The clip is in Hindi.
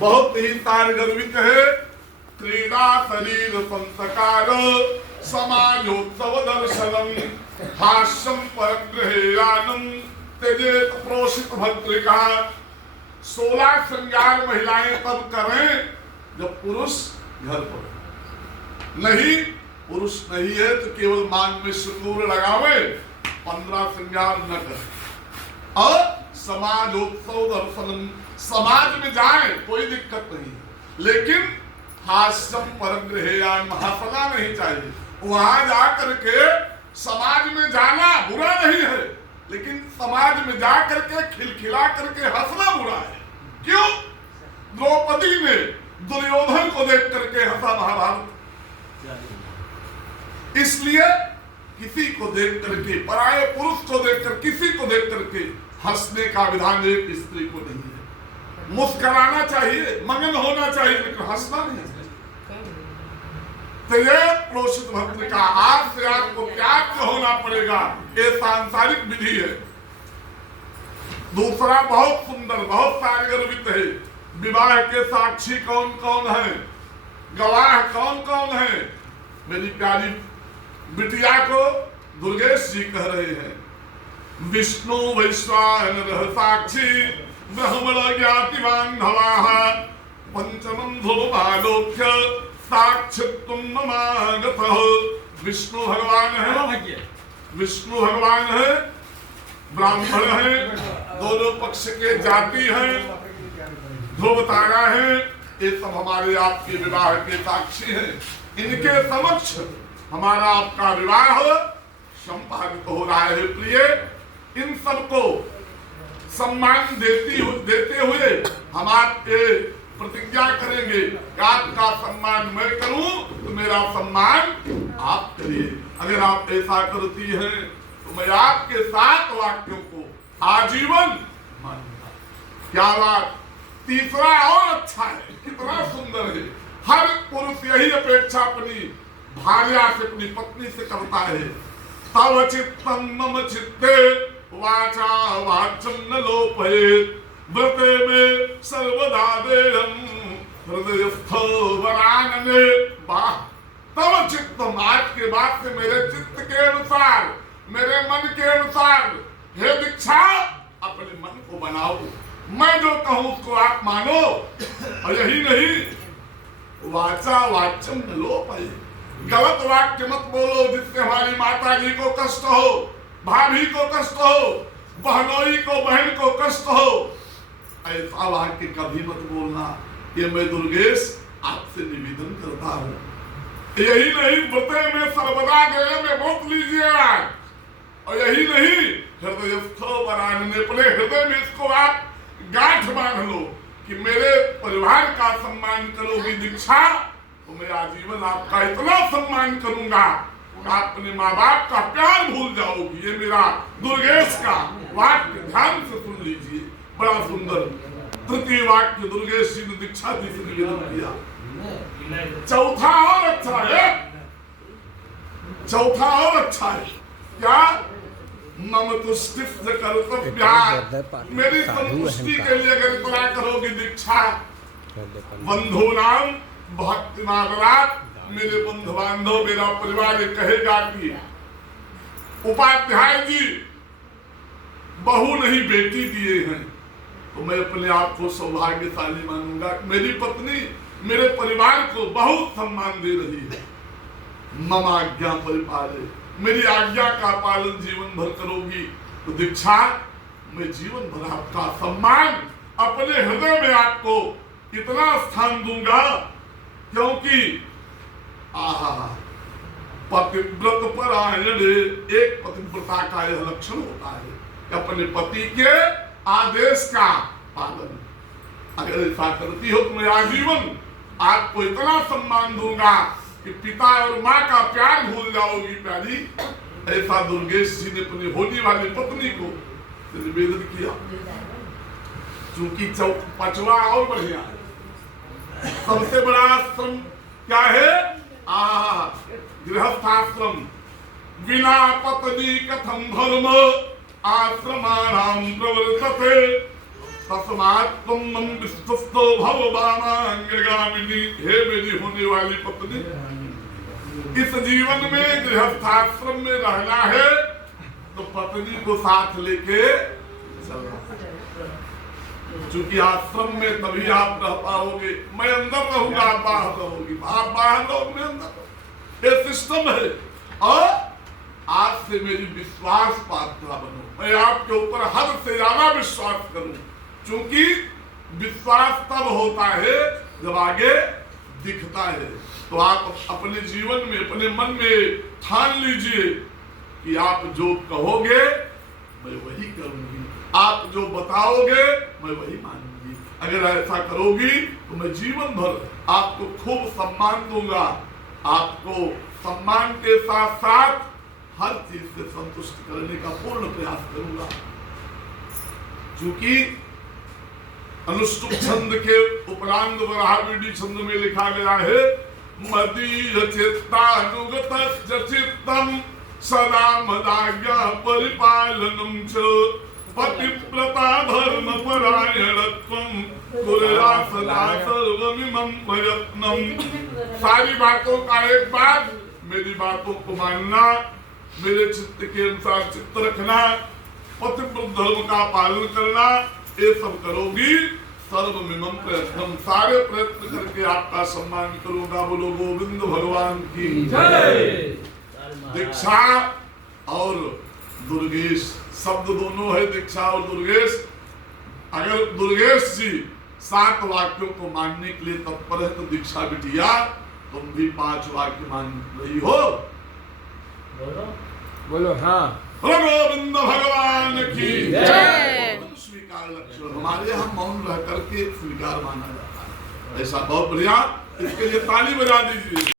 बहुत ही तारगर्वित है। क्रीड़ा शरीर संस्कार समाजोत्सव दर्शनम हास्यम परग्रहेयानम तेजेत प्रोषित भद्रिका। 16 श्रृंगार महिलाएं तब करें जब पुरुष घर पर नहीं। पुरुष नहीं है तो केवल मांग में सिंदूर लगावे, 15 श्रृंगार न करे। और समाजोत्सव दर्शनम, समाज में जाए कोई दिक्कत नहीं, लेकिन हास्यम परग्रहेयान, हंसना नहीं चाहिए। वहां जाकर के समाज में जाना बुरा नहीं है, लेकिन समाज में जा करके खिलखिला करके हंसना बुरा है। क्यों? द्रौपदी ने दुर्योधन को देख करके हंसा महाभारत। इसलिए किसी को देख करके, पराये पुरुष को देखकर, किसी को देख करके हंसने का विधान एक स्त्री को नहीं है। मुस्कुराना चाहिए, मगन होना चाहिए, लेकिन हंसना नहीं चाहिए। तो ये प्रोषित भक्त का आज से आपको त्याग होना पड़ेगा, ये सांसारिक विधि है। दूसरा बहुत सुंदर, बहुत तारगर्वित है। विवाह के साक्षी कौन कौन है, गवाह कौन कौन है? मेरी प्यारी बिटिया को दुर्गेश जी कह रहे हैं। विष्णु वैश्वानर साक्षी ब्रह्मण ज्ञातिवान भवाः पंचमं ध्रुवमालोक्य साक्षित्वं ममागतः। विष्णु भगवान है, विष्णु भगवान है, ब्राह्मण है, दोनों पक्ष के जाति हैं, ध्रुव तारा है, ये सब हमारे आपके विवाह के साक्षी हैं। इनके समक्ष हमारा आपका विवाह संपादित हो रहा है। प्रिय, इन सबको सम्मान देते हुए हम आपके प्रतिज्ञा करेंगे कि आपका सम्मान मैं करूं तो मेरा सम्मान आप करिए। अगर आप ऐसा करती हैं तो मैं आपके 7 वाक्यों को आजीवन मानूंगा। क्या बात! तीसरा और अच्छा है, कितना सुंदर है। हर पुरुष यही अपेक्षा अपनी भार्या से, अपनी पत्नी से करता है। तव चित्तम मम चित्ते वाचा वाचम न लोपयेत् व्रते में सर्वदा देहम हृदयस्थ वरानने। वाह! तव चित्तम, आज के बाद से मेरे चित्त के अनुसार, मेरे मन के अनुसार हे दीक्षा अपने मन को बनाओ। मैं जो कहूं उसको आप मानो। और यही नहीं, वाचा वाचम न लोपयेत्, गलत वाक्य मत बोलो जिससे हमारी माता जी को कष्ट हो, भाभी को कष्ट हो, बहनोई को, बहन को कष्ट हो। ऐसा वाक्य कभी मत बोलना। ये मैं दुर्गेश आपसे निवेदन करता हूँ। यही नहीं, व्रते में सर्वदा देह में मोत लीजिए आज। और यही नहीं, हृदयस्थ वरानने, अपने हृदय में इसको आप गांठ बांध लो कि मेरे परिवार का सम्मान करोगी दीक्षा तो मैं आजीवन आपका इतना सम्मान करूंगा आप अपने माँ बाप का प्यार भूल जाओगी। ये मेरा दुर्गेश का वाक्य ध्यान से सुन लीजिए, बड़ा सुंदर। तृतीय वाक्य दुर्गेश जी ने दीक्षा जी से निवेदन किया। चौथा और अच्छा है, चौथा और अच्छा है। क्या? मम तुष्टि कर्तव्या, मेरी संतुष्टि के लिए अगर इतना करोगी दीक्षा। बंधु नाम भक्ति नागरात, मेरे बंधु बांधव, मेरा परिवार ये कहेगा कि उपाध्याय जी बहू नहीं बेटी दिए हैं, तो मैं अपने आप को सौभाग्यशाली मानूंगा। मेरी पत्नी मेरे परिवार को बहुत सम्मान दे रही है। मम आज्ञा परिपाले, मेरी आज्ञा का पालन जीवन भर करोगी तो दीक्षा मैं जीवन भर आपका सम्मान अपने हृदय में आपको इतना स्थान दूंगा। क्योंकि आहा, पतिव्रत परायण, एक पतिव्रता का यह लक्षण होता है कि अपने पति के आदेश का पालन। अगर ऐसा करती हो तो मैं आजीवन आपको इतना सम्मान दूंगा कि पिता और माँ का प्यार भूल जाओगी प्यारी। ऐसा दुर्गेश जी ने अपनी होने वाली पत्नी को निवेदन किया। चूंकि 5वां और बढ़िया है। सबसे बड़ा आश्रम क्या है? गृहस्थाश्रम। बिना पत्नी कथम धर्म आश्रमाणाम प्रवर्तते। तस्मात् तुम मम विस्तुतो भव वामांगगामिनी। हे मेरी होने वाली पत्नी, इस जीवन में गृहस्थाश्रम में रहना है तो पत्नी को साथ लेके चलना है। चूंकि आश्रम में तभी आप रह पाओगे। मैं अंदर रहूंगा, आप बाहर रहोगी, आप बाहर रहोगे, मैं अंदर रहूंगा। ये सिस्टम है। और आज से मेरी विश्वास पात्रा बनो, मैं आपके ऊपर हद से ज्यादा विश्वास करूं। क्योंकि विश्वास तब होता है जब आगे दिखता है। तो आप अपने जीवन में, अपने मन में ठान लीजिए कि आप जो कहोगे मैं वही करूंगी, आप जो बताओगे मैं वही मानूंगी। अगर ऐसा करोगी तो मैं जीवन भर आपको खूब सम्मान दूंगा, आपको सम्मान के साथ साथ हर चीज से संतुष्ट करने का पूर्ण प्रयास करूंगा। क्योंकि अनुष्टुप छंद के उपरांत वराहमिणी छंद में लिखा गया है, मदीय चित्तानुगत चित्तम सदा मदाज्ञा परिपालनम च पतिव्रता धर्म परायणत्वम कुर्या सदा सर्वमिमं प्रयत्नम। सारी बातों का एक बात, मेरी बातों को मानना, मेरे चित्त के अनुसार चित्त रखना, पतिव्रत धर्म का पालन करना, ये सब करोगी सर्वमिमं प्रयत्नम, सारे प्रयत्न करके आपका सम्मान करूंगा। बोलो गोविंद भगवान की जय। दीक्षा और दुर्गेश शब्द दोनों है, दीक्षा और दुर्गेश। अगर दुर्गेश जी 7 वाक्यों को मानने के लिए तत्पर है तो दीक्षा बिटिया तुम भी 5 वाक्य मान रही हो। बोलो हाँ। गोविंद भगवान की जय। स्वीकार लक्ष्य हमारे यहाँ मौन रह करके स्वीकार माना जाता है। ऐसा बहुत बढ़िया, इसके लिए ताली बजा दीजिए।